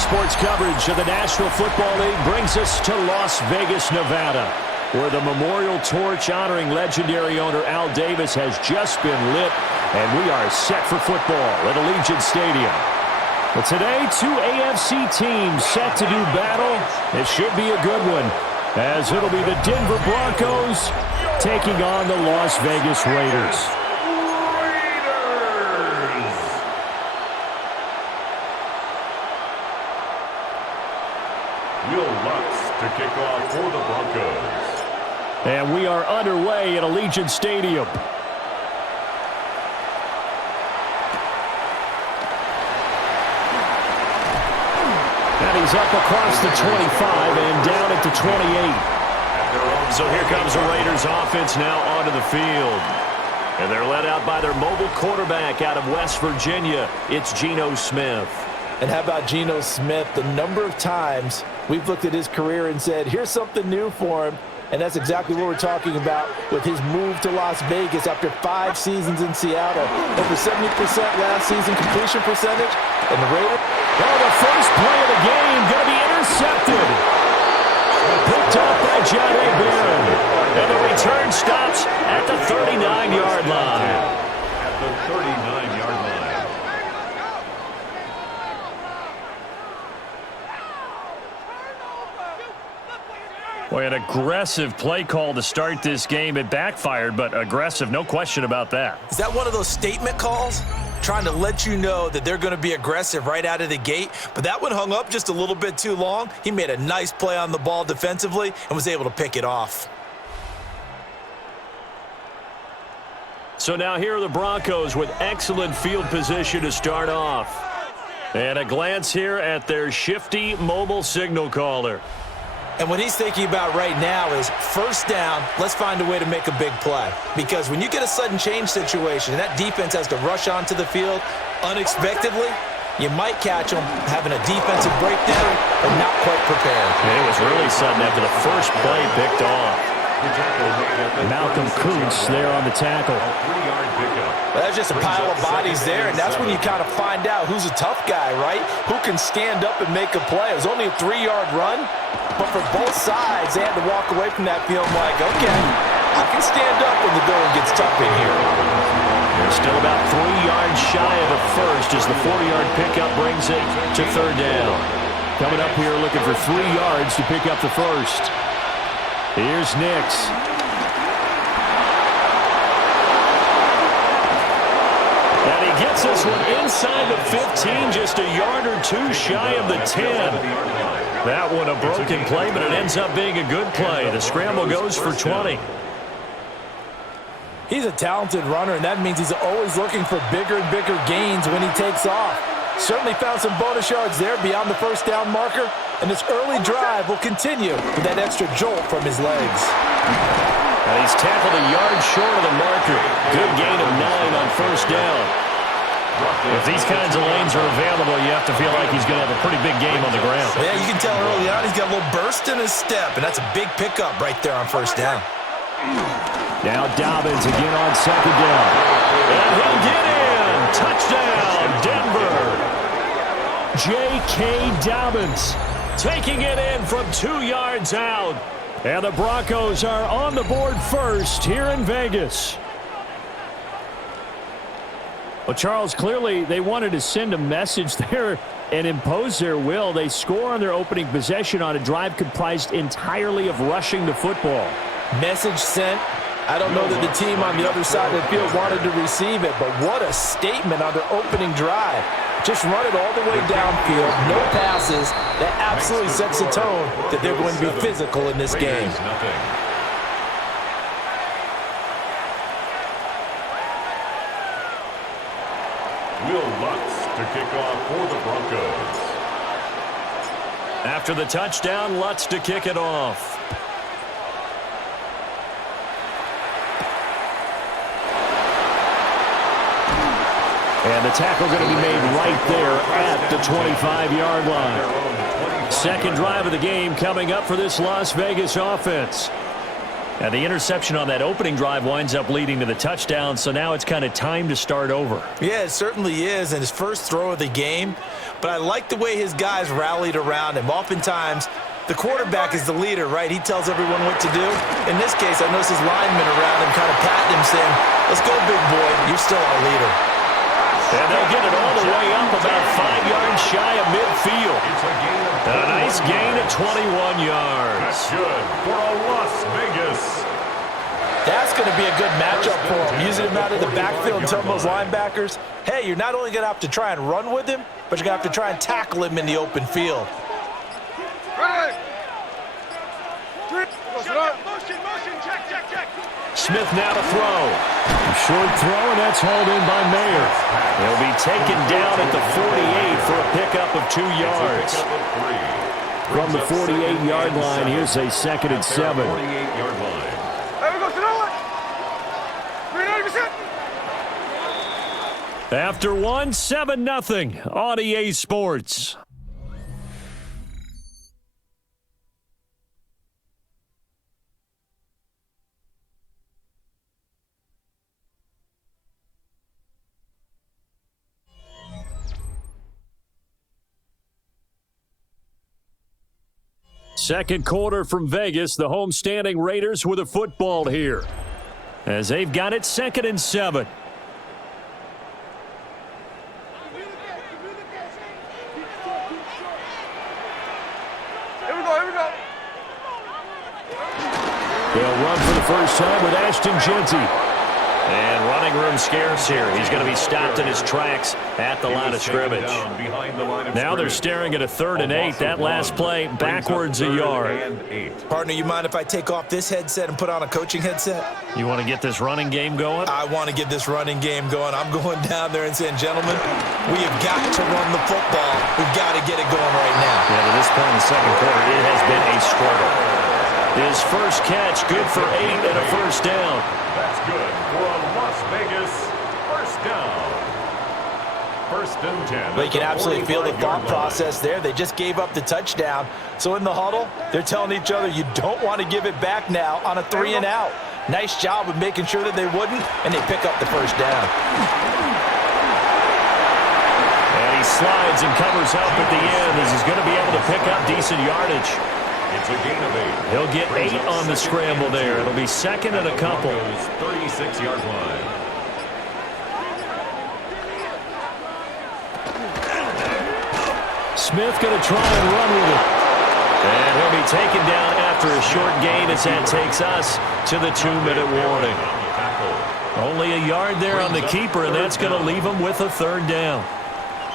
Sports coverage of the National Football League brings us to Las Vegas, Nevada, where the memorial torch honoring legendary owner Al Davis has just been lit, and we are set for football at Allegiant Stadium. But today, two AFC teams set to do battle. It should be a good one, as it'll be the Denver Broncos taking on the Las Vegas Raiders. To kick off for the Broncos. And we are underway at Allegiant Stadium. And he's up across the 25 and down at the 28. So here comes the Raiders offense now onto the field. And they're led out by their mobile quarterback out of West Virginia. It's Geno Smith. And how about Geno Smith? The number of times we've looked at his career and said, here's something new for him. And that's exactly what we're talking about with his move to Las Vegas after 5 seasons in Seattle. Over 70% last season completion percentage. And the Raiders. Oh, the first play of the game going to be intercepted. Picked up by John A. Barron. And the return stops at the 39-yard line. At the 39-yard line. Boy, an aggressive play call to start this game. It backfired, but aggressive, no question about that. Is that one of those statement calls? Trying to let you know that they're going to be aggressive right out of the gate, but that one hung up just a little bit too long. He made a nice play on the ball defensively and was able to pick it off. So now here are the Broncos with excellent field position to start off. And a glance here at their shifty mobile signal caller. And what he's thinking about right now is first down, let's find a way to make a big play. Because when you get a sudden change situation and that defense has to rush onto the field unexpectedly, you might catch them having a defensive breakdown or not quite prepared. And it was really sudden after the first play picked off. Malcolm Kuntz there on the tackle. Well, there's just a pile of bodies there, and that's when you kind of find out who's a tough guy, right? Who can stand up and make a play. It was only a 3-yard run, but for both sides, they had to walk away from that feeling like, okay, I can stand up when the going gets tough in here. They're still about 3 yards shy of a first as the 4-yard pickup brings it to third down. Coming up here looking for 3 yards to pick up the first. Here's Nix. And he gets this one inside the 15, just a yard or two shy of the 10. That one a broken play, but it ends up being a good play. The scramble goes for 20. He's a talented runner, and that means he's always looking for bigger and bigger gains when he takes off. Certainly found some bonus yards there beyond the first down marker, and this early drive will continue with that extra jolt from his legs. And he's tackled a yard short of the marker. Good gain of 9 on first down. If these kinds of lanes are available, you have to feel like he's going to have a pretty big game on the ground. Yeah, you can tell early on he's got a little burst in his step, and that's a big pickup right there on first down. Now Dobbins again on second down. And he'll get in. Touchdown, Denver. J.K. Dobbins taking it in from 2 yards out. And the Broncos are on the board first here in Vegas. Well, Charles, clearly they wanted to send a message there and impose their will. They score on their opening possession on a drive comprised entirely of rushing the football. Message sent. I don't know that the team on the other side of the field wanted to receive it, but what a statement on their opening drive. Just run it all the way downfield, no passes. That absolutely sets the tone that they're going to be physical in this game. Will Lutz to kick off for the Broncos. After the touchdown, Lutz to kick it off. And the tackle going to be made right there at the 25-yard line. Second drive of the game coming up for this Las Vegas offense. And the interception on that opening drive winds up leading to the touchdown, so now it's kind of time to start over. Yeah, it certainly is, and his first throw of the game. But I like the way his guys rallied around him. Oftentimes, the quarterback is the leader, right? He tells everyone what to do. In this case, I noticed his linemen around him kind of patting him, saying, let's go, big boy. You're still our leader. And they'll get it all the way up about 5 yards shy of midfield. A nice gain at 21 yards. That's good for a Las Vegas. That's going to be a good matchup for him. Using him out of the backfield and telling those linebackers, hey, you're not only going to have to try and run with him, but you're going to have to try and tackle him in the open field. Smith now to throw. Short throw, and that's hauled in by Mayer. He'll be taken down at the 48 for a pickup of 2 yards. From the 48-yard line, here's a 2nd and 7. 48-yard line. After one, 7-0 on EA Sports. Second quarter from Vegas, the homestanding Raiders with a football here, as they've got it 2nd and 7. They'll run for the first time with Ashton Jeanty. And running room scarce here. He's going to be stopped in his tracks at the line of scrimmage. Now they're staring at a 3rd and 8. That last play backwards a yard. Partner, you mind if I take off this headset and put on a coaching headset? You want to get this running game going? I want to get this running game going. I'm going down there and saying, gentlemen, we have got to run the football. We've got to get it going right now. Yeah, to this point in the second quarter, it has been a struggle. His first catch, good for 8 and a first down. That's good for a Las Vegas first down. 1st and 10. But you can absolutely feel the thought process there. They just gave up the touchdown. So in the huddle, they're telling each other, you don't want to give it back now on a 3 and out. Nice job of making sure that they wouldn't, and they pick up the first down. And he slides and covers up at the end as he's going to be able to pick up decent yardage. It's a gain of 8. He'll get 8 on the scramble there. It'll be 2nd and a couple. 36-yard line. Smith going to try and run with it. And he'll be taken down after a short gain as that takes us to the 2-minute warning. Only a yard there on the keeper, and that's going to leave him with a 3rd down.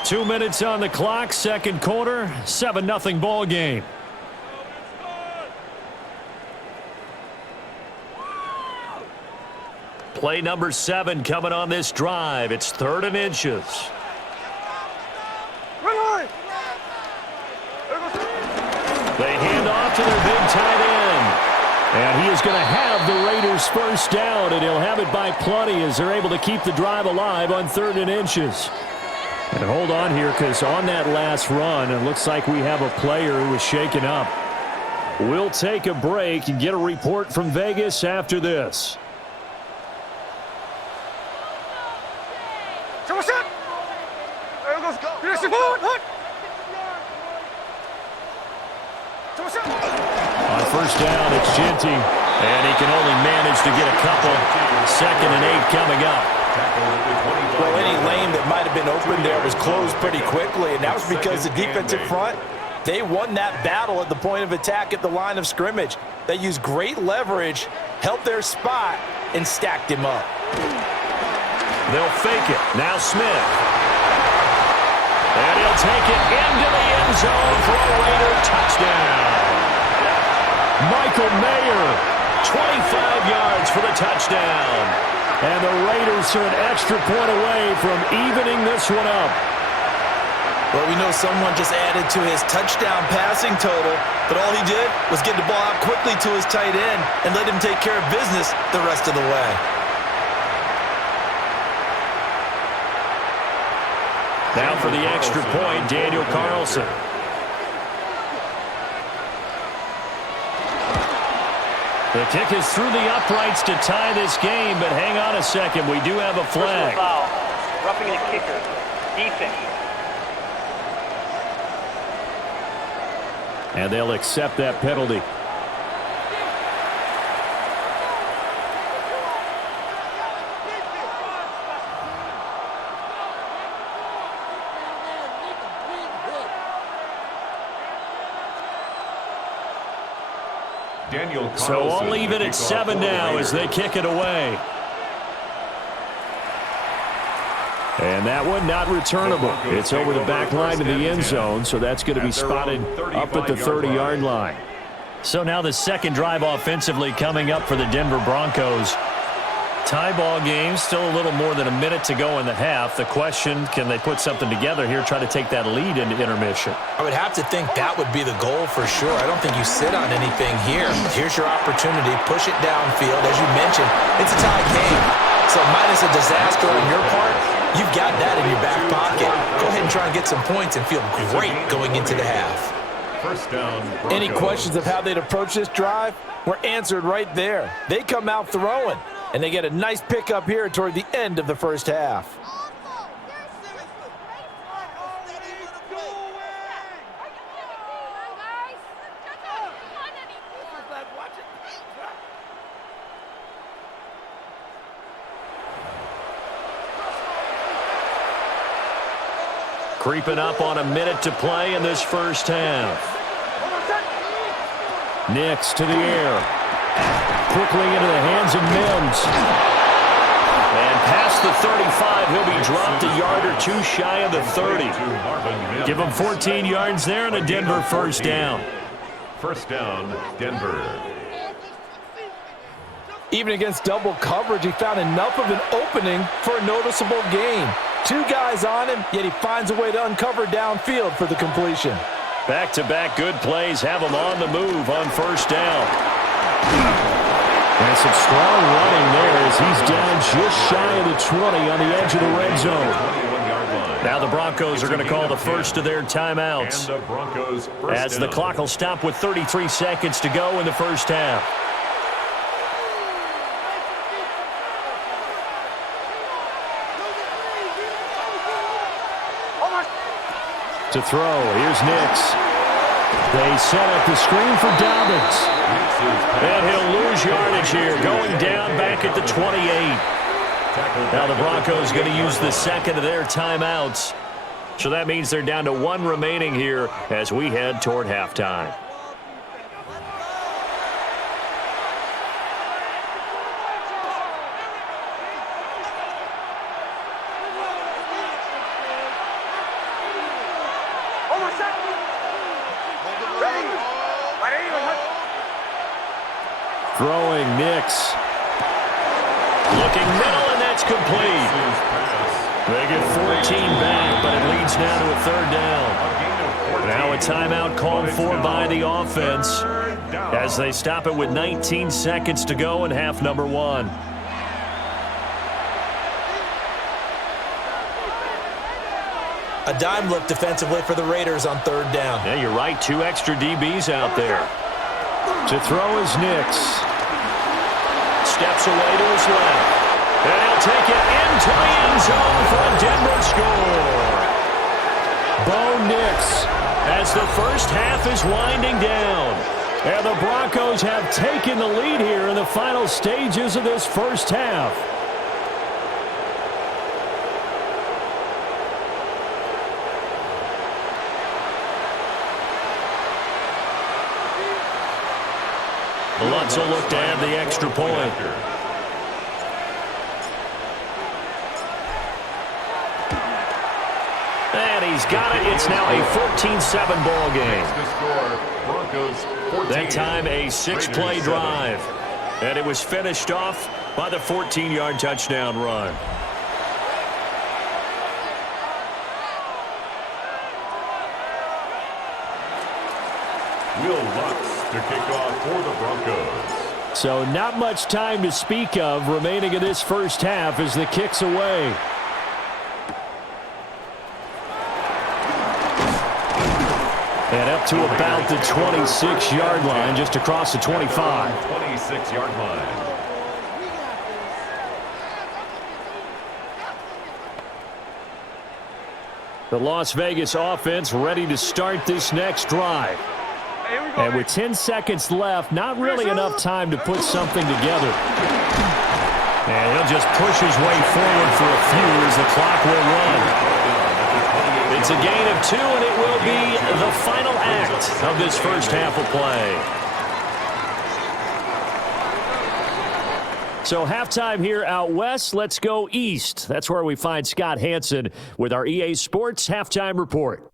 2 minutes on the clock, second quarter, 7-0 ball game. Play number 7 coming on this drive. It's 3rd and inches. They hand off to their big tight end. And he is going to have the Raiders first down, and he'll have it by plenty as they're able to keep the drive alive on 3rd and inches. And hold on here, because on that last run, it looks like we have a player who was shaken up. We'll take a break and get a report from Vegas after this. On first down, it's Jeanty, and he can only manage to get a couple. 2nd and 8 coming up. Well, any lane that might have been open there was closed pretty quickly, and that was because the defensive front, they won that battle at the point of attack at the line of scrimmage. They used great leverage, held their spot, and stacked him up. They'll fake it. Now Smith. And he'll take it into the end zone for a Raider touchdown. Michael Mayer, 25 yards for the touchdown. And the Raiders are an extra point away from evening this one up. Well, we know someone just added to his touchdown passing total, but all he did was get the ball out quickly to his tight end and let him take care of business the rest of the way. Now for the extra point, Daniel The kick is through the uprights to tie this game, but hang on a second. We do have a flag. Personal foul. Roughing the kicker. Defense. And they'll accept that penalty. So I'll leave it at 7 now as they kick it away. And that one not returnable. It's over the back line of the end zone, so that's going to be spotted up at the 30-yard line. So now the second drive offensively coming up for the Denver Broncos. Tie ball game, still a little more than a minute to go in the half. The question, can they put something together here, try to take that lead into intermission? I would have to think that would be the goal for sure. I don't think you sit on anything here. Here's your opportunity. Push it downfield. As you mentioned, it's a tie game. So minus a disaster on your part, you've got that in your back pocket. Go ahead and try and get some points and feel great going into the half. First down, Broncos. Any questions of how they'd approach this drive were answered right there. They come out throwing, and they get a nice pickup here toward the end of the first half. Creeping up on a minute to play in this first half. Nix to the air. Quickly into the hands of Mims. And past the 35, he'll be dropped a yard or two shy of the 30. Give him 14 yards there and a Denver first down. First down, Denver. Even against double coverage, he found enough of an opening for a noticeable gain. Two guys on him, yet he finds a way to uncover downfield for the completion. Back-to-back good plays have him on the move on first down. And some strong running there as he's down just shy of the 20 on the edge of the red zone. Now the Broncos are going to call the first of their timeouts as the clock will stop with 33 seconds to go in the first half. To throw, here's Nix. They set up the screen for Dobbins. And he'll lose yardage here, going down back at the 28. Now the Broncos going to use the second of their timeouts. So that means they're down to one remaining here as we head toward halftime. Throwing Nix. Looking middle, and that's complete. They get 14 back, but it leads now to a third down. Now a timeout called for by the offense as they stop it with 19 seconds to go in half number one. A dime look defensively for the Raiders on third down. Yeah, you're right. Two extra DBs out there. To throw is Nix. Steps away to his left. And he'll take it into the end zone for a Denver score. Bo Nix as the first half is winding down. And the Broncos have taken the lead here in the final stages of this first half. Lutz will look to add the extra point. And he's got it. It's now a 14-7 ball game. That time a 6-play drive. And it was finished off by the 14-yard touchdown run. Will Lutz to kick off for the Broncos. So not much time to speak of remaining in this first half as the kick's away. And up to about the 26-yard line, just across the 25. 26-yard line. The Las Vegas offense ready to start this next drive. And with 10 seconds left, not really enough time to put something together. And he'll just push his way forward for a few as the clock will run. It's a gain of 2, and it will be the final act of this first half of play. So halftime here out west. Let's go east. That's where we find Scott Hanson with our EA Sports Halftime Report.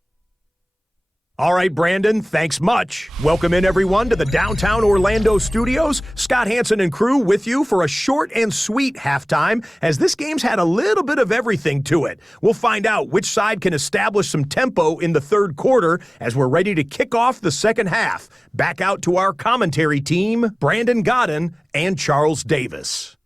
All right, Brandon, thanks much. Welcome in, everyone, to the downtown Orlando studios. Scott Hanson and crew with you for a short and sweet halftime, as this game's had a little bit of everything to it. We'll find out which side can establish some tempo in the third quarter as we're ready to kick off the second half. Back out to our commentary team, Brandon Godden and Charles Davis.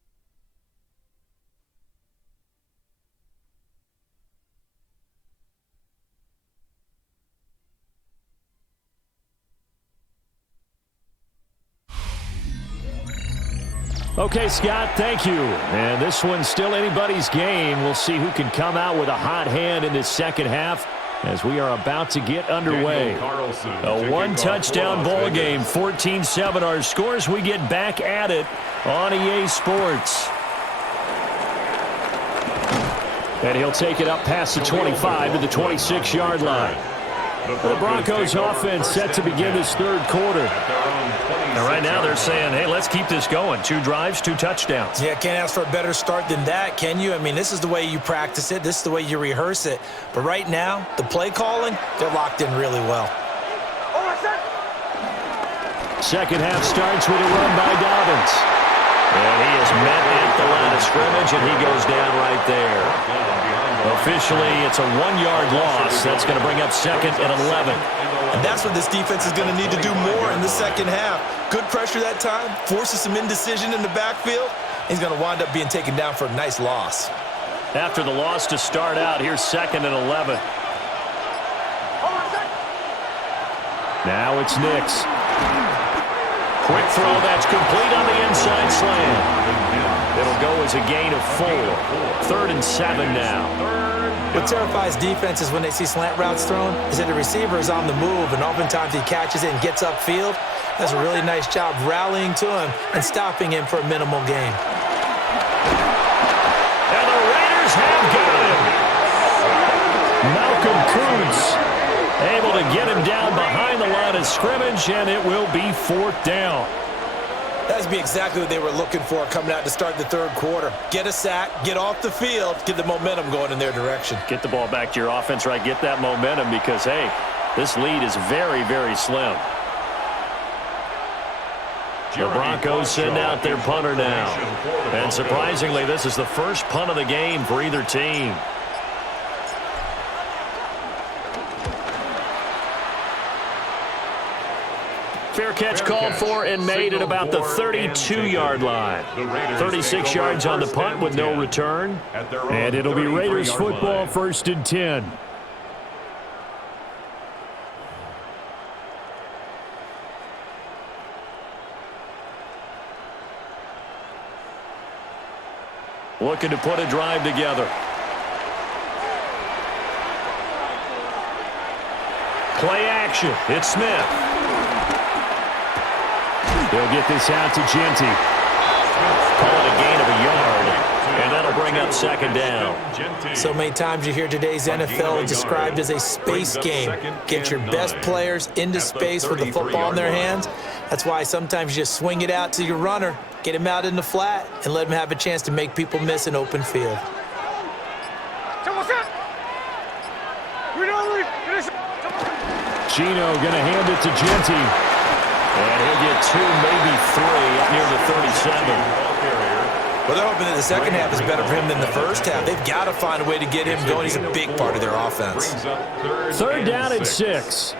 Okay, Scott, thank you. And this one's still anybody's game. We'll see who can come out with a hot hand in this second half as we are about to get underway. A one-touchdown ball game, 14-7 our scores. We get back at it on EA Sports. And he'll take it up past the 25 to the 26-yard line. The Broncos offense set to begin this third quarter. And right now they're saying, hey, let's keep this going. 2 drives, 2 touchdowns. Yeah, can't ask for a better start than that, can you? I mean, this is the way you practice it. This is the way you rehearse it. But right now, the play calling, they're locked in really well. Second half starts with a run by Dobbins. And he is met at the line of scrimmage, and he goes down right there. Officially, it's a 1-yard loss. That's going to bring up second and 11. And that's what this defense is going to need to do more in the second half. Good pressure that time, forces some indecision in the backfield. He's going to wind up being taken down for a nice loss. After the loss to start out, here's second and 11. Now it's Nix. Quick throw, that's complete on the inside slant. It'll go as a gain of 4. 3rd and 7 now. What terrifies defenses when they see slant routes thrown is that the receiver is on the move, and oftentimes he catches it and gets upfield. Does a really nice job rallying to him and stopping him for a minimal gain. And the Raiders have got him. Malcolm Kuntz able to get him down behind the line of scrimmage, and it will be 4th down. That's be exactly what they were looking for coming out to start the third quarter. Get a sack, get off the field, get the momentum going in their direction. Get the ball back to your offense, right? Get that momentum because, hey, this lead is very, very slim. The Broncos send out their punter now. And surprisingly, this is the first punt of the game for either team. Fair catch called for and made at about the 32-yard line. 36 yards on the punt with no return. And it'll be Raiders football, 1st and 10. Looking to put a drive together. Play action. It's Smith. They'll get this out to Genty. Call it a gain of a yard, and that'll bring up 2nd down. So many times you hear today's NFL described as a space game. Get your best players into space with the football in their hands. That's why sometimes you just swing it out to your runner, get him out in the flat, and let him have a chance to make people miss an open field. Gino going to hand it to Genty. And he'll get 2, maybe 3, up near the 37. Well, they're hoping that the second half is better for him than the first half. They've got to find a way to get him going. He's a big part of their offense. 3rd down and 6.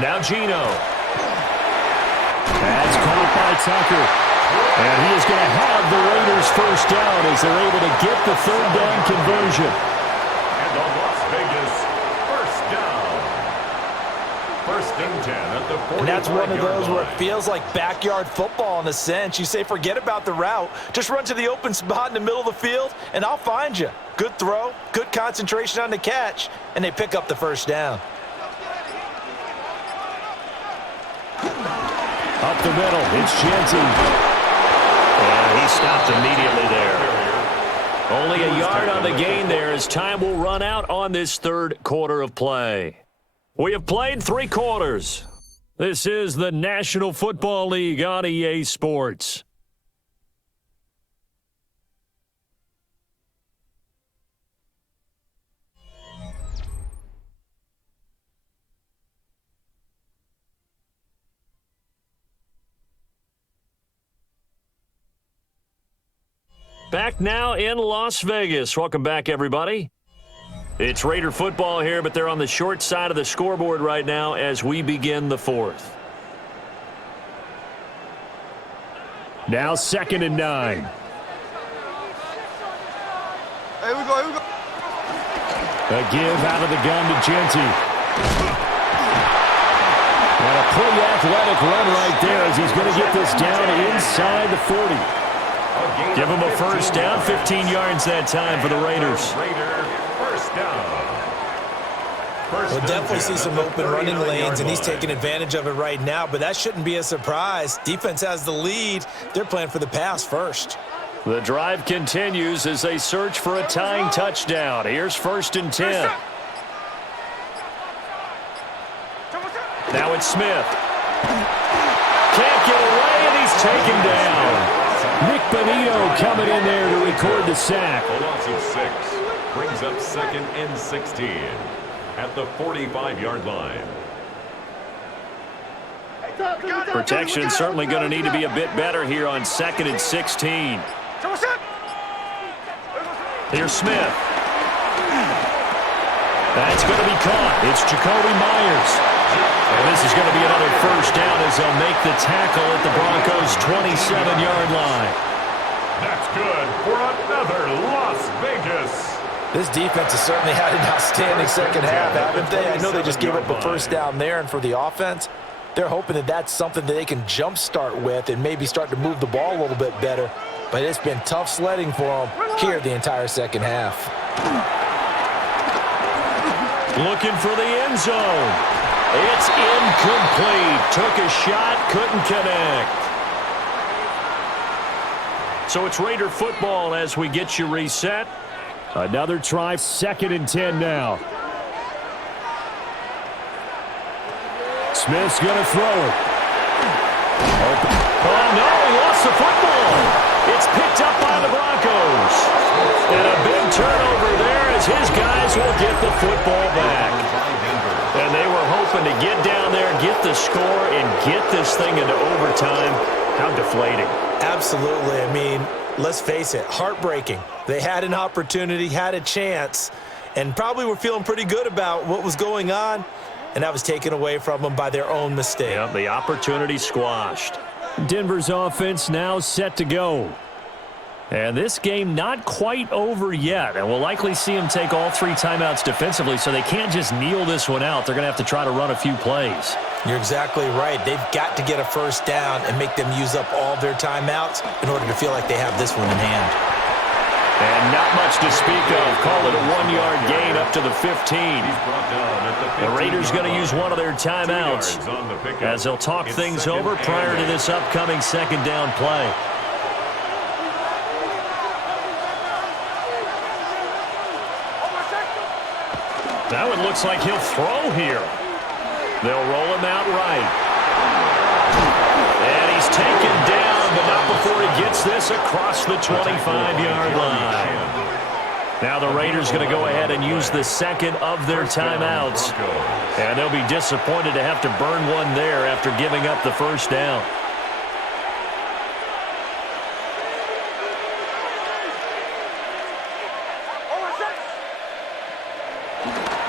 Now Gino. That's caught by Tucker. And he is going to have the Raiders first down as they're able to get the 3rd down conversion. And the loss Vegas. First down. First and 10 at the 45-yard line. And that's one of those where it feels like backyard football in a sense. You say, forget about the route. Just run to the open spot in the middle of the field, and I'll find you. Good throw, good concentration on the catch, and they pick up the first down. Up the middle, it's chant. And he stopped immediately there. Only a yard on the gain there as time will run out on this third quarter of play. We have played 3 quarters. This is the National Football League on EA Sports. Back now in Las Vegas. Welcome back, everybody. It's Raider football here, but they're on the short side of the scoreboard right now as we begin the fourth. Now 2nd and 9. Here we go. A give out of the gun to Genty. And a pretty athletic run right there as he's going to get this down inside the 40. Give him a first down, 15 yards that time for the Raiders. First down. We'll definitely see some open running lanes, and he's taking advantage of it right now, but that shouldn't be a surprise. Defense has the lead. They're playing for the pass first. The drive continues as they search for a tying touchdown. Here's 1st and 10. Now it's Smith. Can't get away, and he's taken down. Nick Benito coming in there to record the sack. A loss of 6 brings up 2nd and 16 at the 45-yard line. Protection certainly going to need to be a bit better here on 2nd and 16. Here's Smith. That's going to be caught. It's Jacoby Myers. And this is going to be another first down as they'll make the tackle at the Broncos' 27-yard line. That's good for another Las Vegas. This defense has certainly had an outstanding second half, haven't they? I know they just gave up a first down there, and for the offense, they're hoping that that's something that they can jumpstart with and maybe start to move the ball a little bit better. But it's been tough sledding for them here the entire second half. Looking for the end zone. It's incomplete. Took a shot, couldn't connect. So it's Raider football as we get you reset. Another try, 2nd and 10 now. Smith's going to throw it. Open. Oh, no, he lost the football. It's picked up by the Broncos. And a big turnover there as his guys will get the football back. And they were hoping to get down there, get the score, and get this thing into overtime. How deflating. Absolutely. I mean, let's face it, heartbreaking. They had an opportunity, had a chance, and probably were feeling pretty good about what was going on, and that was taken away from them by their own mistake. Yep, the opportunity squashed. Denver's offense now set to go. And this game not quite over yet, and we'll likely see them take all 3 timeouts defensively, so they can't just kneel this one out. They're going to have to try to run a few plays. You're exactly right. They've got to get a first down and make them use up all their timeouts in order to feel like they have this one in hand. And not much to speak of. Call it a 1-yard gain up to the 15. The Raiders going to use one of their timeouts as they'll talk things over prior to this upcoming second down play. That one looks like he'll throw here. They'll roll him out right. And he's taken down, but not before he gets this across the 25-yard line. Now the Raiders going to go ahead and use the second of their timeouts. And they'll be disappointed to have to burn one there after giving up the first down.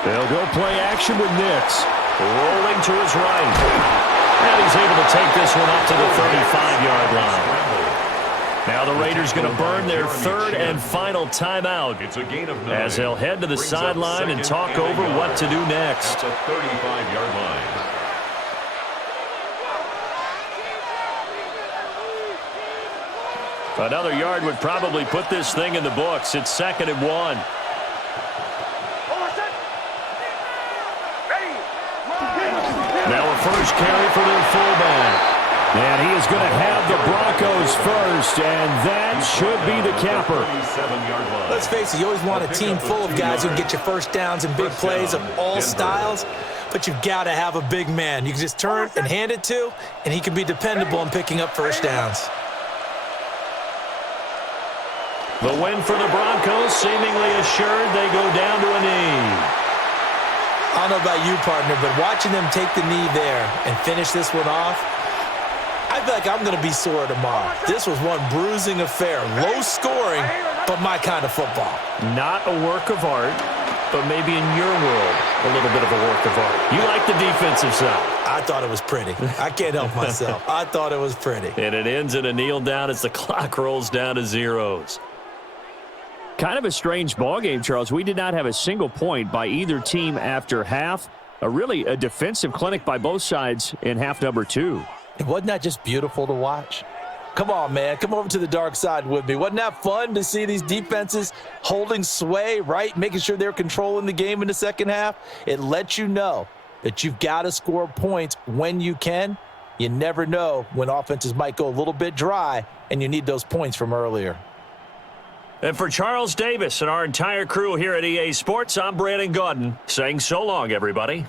They'll go play action with Nix. Rolling to his right. And he's able to take this one up to the 35-yard line. Now the Raiders going to burn their third and final timeout It's a gain of 9. as they'll head to the Brings up sideline and second talk and a over yard what to do next. At the 35-yard line. Another yard would probably put this thing in the books. It's 2nd and 1. Now a first carry for their fullback. And he is going to have the Broncos first, and that should be the capper. Let's face it, you always want a team full of guys who can get you first downs and big plays of all styles, but you've got to have a big man you can just turn and hand it to, and he can be dependable in picking up first downs. The win for the Broncos, seemingly assured they go down to a knee. I don't know about you, partner, but watching them take the knee there and finish this one off, I feel like I'm going to be sore tomorrow. This was one bruising affair. Low scoring, but my kind of football. Not a work of art, but maybe in your world, a little bit of a work of art. You like the defensive side. I thought it was pretty. I can't help myself. I thought it was pretty. And it ends in a kneel down as the clock rolls down to zeros. Kind of a strange ballgame, Charles. We did not have a single point by either team after half. Really a defensive clinic by both sides in half number 2. And wasn't that just beautiful to watch? Come on, man. Come over to the dark side with me. Wasn't that fun to see these defenses holding sway, right? Making sure they're controlling the game in the second half. It lets you know that you've got to score points when you can. You never know when offenses might go a little bit dry, and you need those points from earlier. And for Charles Davis and our entire crew here at EA Sports, I'm Brandon Gaudin saying so long, everybody.